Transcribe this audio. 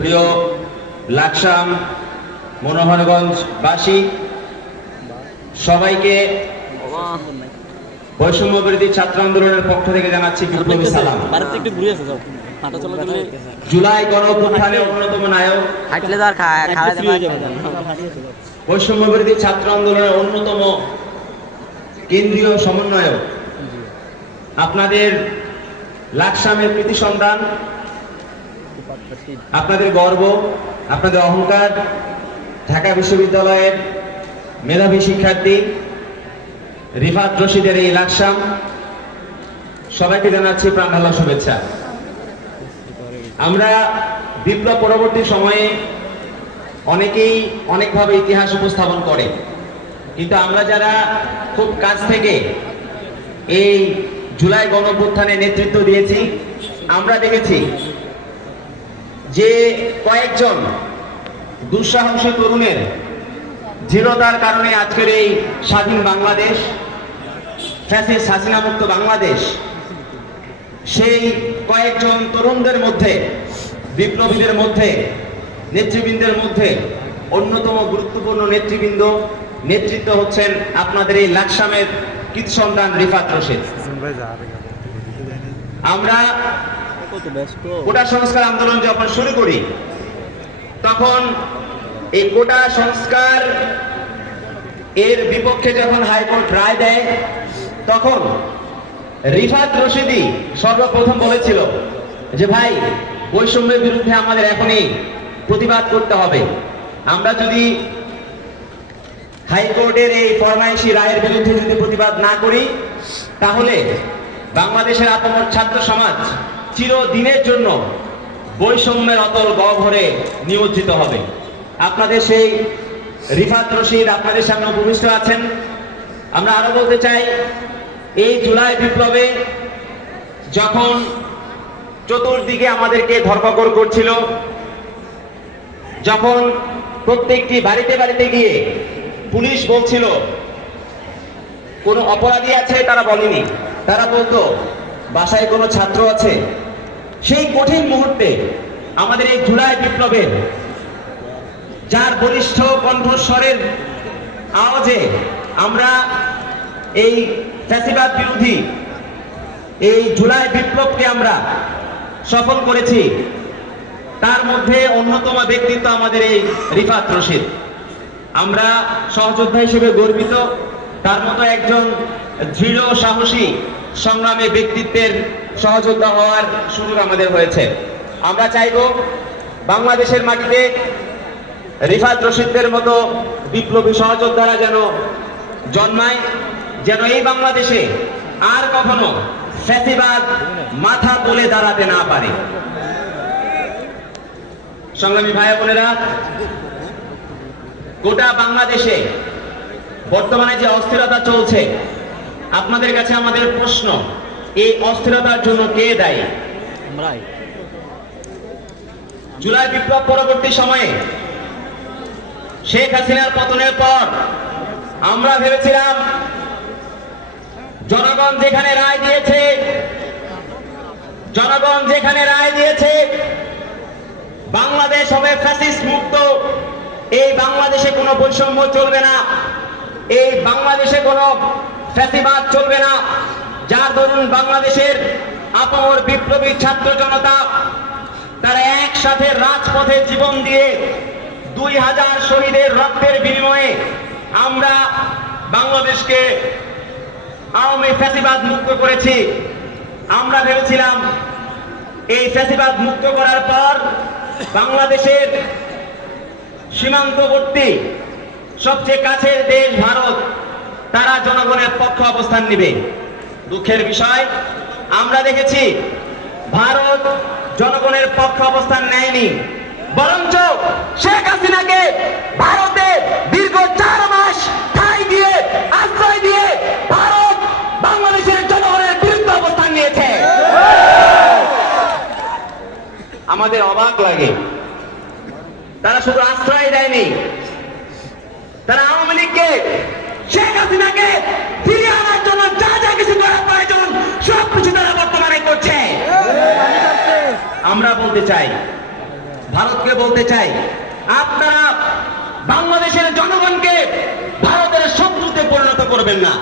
প্রিয় লাকসাম মনোহরগঞ্জবাসী, সবাইকে বৈষম্য বিরোধী ছাত্র আন্দোলনের পক্ষ থেকে জানাচ্ছি বিপ্লবী সালাম। জুলাই গণঅভ্যুত্থানের অন্যতম নায়ক, বৈষম্য বিরোধী ছাত্র আন্দোলনের অন্যতম কেন্দ্রীয় সমন্বয়ক, আপনাদের লাকসামের কৃতি সন্তান, আপনাদের গর্ব, আপনাদের অহংকার, ঢাকা বিশ্ববিদ্যালয়ের মেধাবী শিক্ষার্থী রিফাত রশিদের এই লাকসাম, সবাইকে জানাচ্ছি প্রাণ ঢালা শুভেচ্ছা। আমরা বিপ্লব পরবর্তী সময়ে অনেকেই অনেকভাবে ইতিহাস উপস্থাপন করে, কিন্তু আমরা যারা খুব কাছ থেকে এই জুলাই গণঅভ্যুত্থানে নেতৃত্ব দিয়েছি, আমরা দেখেছি যে কয়েকজন দুঃসাহসী তরুণের দৃঢ়তার কারণে আজকের এই স্বাধীন বাংলাদেশ, ফ্যাসিস্ট হাসিনা মুক্ত বাংলাদেশ, সেই কয়েকজন তরুণদের মধ্যে, বিপ্লবীদের মধ্যে, নেতৃবৃন্দের মধ্যে অন্যতম গুরুত্বপূর্ণ নেতৃত্ব হচ্ছেন আপনাদের এই লাকসামের কৃতি সন্তান রিফাত রশিদ। আমরা কোটা সংস্কার আন্দোলন যখন শুরু করি, তখন এই কোটা সংস্কার এর বিপক্ষে যখন হাইকোর্ট রায় দেয়, তখন রিফাত রশিদই সর্বপ্রথম বলেছিল যে ভাই, বৈষম্যের বিরুদ্ধে আমাদের এখনই প্রতিবাদ করতে হবে। আমরা যদি হাইকোর্টের এই ফরমাইশি রায়ের বিরুদ্ধে যদি প্রতিবাদ না করি, তাহলে বাংলাদেশের আপামর ছাত্র সমাজ চিরদিনের জন্য বৈষম্যের অতল গহ্বরে নিমজ্জিত হবে। আপনাদের সেই রিফাত রশিদ আপনাদের সামনে উপবিষ্ট আছেন। আমরা আরো বলতে চাই, এই জুলাই বিপ্লবে যখন চতুর্দিকে আমাদেরকে ধরপাকড় করছিল, যখন প্রত্যেকটি বাড়িতে বাড়িতে গিয়ে পুলিশ বলছিল কোনো অপরাধী আছে, তারা বলেনি, তারা বলতো বাসায় কোনো ছাত্র আছে, সেই কঠিন মুহূর্তে আমাদের এই জুলাই বিপ্লবের যার বলিষ্ঠ কণ্ঠস্বরের আওয়াজে আমরা এই ফ্যাসিবাদ বিরোধী এই জুলাই বিপ্লবকে আমরা সফল করেছি, তার মধ্যে অন্যতম ব্যক্তিত্ব আমাদের এই রিফাত রশিদ। আমরা সহযোদ্ধা হিসেবে গর্বিত, তার মতো একজন দৃঢ় সাহসী সংগ্রামী ব্যক্তিত্বের সহযোদ্ধা হওয়ার সুযোগ আমাদের হয়েছে। আমরা চাইব বাংলাদেশের মাটিতে রিফাত রশিদদের মতো বিপ্লবী সহযোদ্ধারা যেন জন্মায়, যেন এই বাংলাদেশে আর কখনো ফ্যাসিবাদ মাথা তুলে দাঁড়াতে না পারে। সংগ্রামী ভাইয়া বোনেরা, গোটা বাংলাদেশে বর্তমানে যে অস্থিরতা চলছে, আপনাদের কাছে আমাদের প্রশ্ন, এই অস্থিরতার জন্য কে দায়ী? জুলাই বিপ্লব পরবর্তী সময়ে শেখ হাসিনার পতনের পর আমরা ভেবেছিলাম জনগণ যেখানে রায় দিয়েছে বাংলাদেশ হবে ফ্যাসিস্ট মুক্ত, এই বাংলাদেশে কোনো বৈষম্য চলবে না, এই বাংলাদেশে কোনো ফ্যাসিবাদ চলবে না, যার দরুন বাংলাদেশের আপামর বিপ্লবী ছাত্র জনতা তারা একসাথে রাজপথে জীবন দিয়ে 2000 শহীদের রক্তের বিনিময়ে আমরা বাংলাদেশকে আওয়ামী ফ্যাসিবাদ মুক্ত করেছি। আমরা ভেবেছিলাম এই ফ্যাসিবাদ মুক্ত করার পর বাংলাদেশের সীমান্তবর্তী সবচেয়ে কাছের দেশ ভারত, তারা জনগণের পক্ষে অবস্থান নেবে। দুঃখের বিষয়, আমরা দেখেছি ভারত জনগণের পক্ষে অবস্থান নেয়নি, বরঞ্চ শেখ হাসিনাকে ভারতে দীর্ঘ 4 মাস ঠাঁই দিয়ে, আশ্রয় দিয়ে ভারত বাংলাদেশের জনগণের বিরুদ্ধে অবস্থান নিয়েছে। আমাদের অবাক লাগে, তারা শুধু আশ্রয় দেয়নি, তারা আওয়ামী লীগকে, শেখ হাসিনাকে ফিরিয়ে আনার জন্য যা যা কিছু করা প্রয়োজন সবকিছু তারা বর্তমানে করছে। আমরা বলতে চাই, ভালো ভারতকে বলতে চাই, আপনারা বাংলাদেশের জনগণকে ভারতের শত্রুতে পরিণত করবেন না।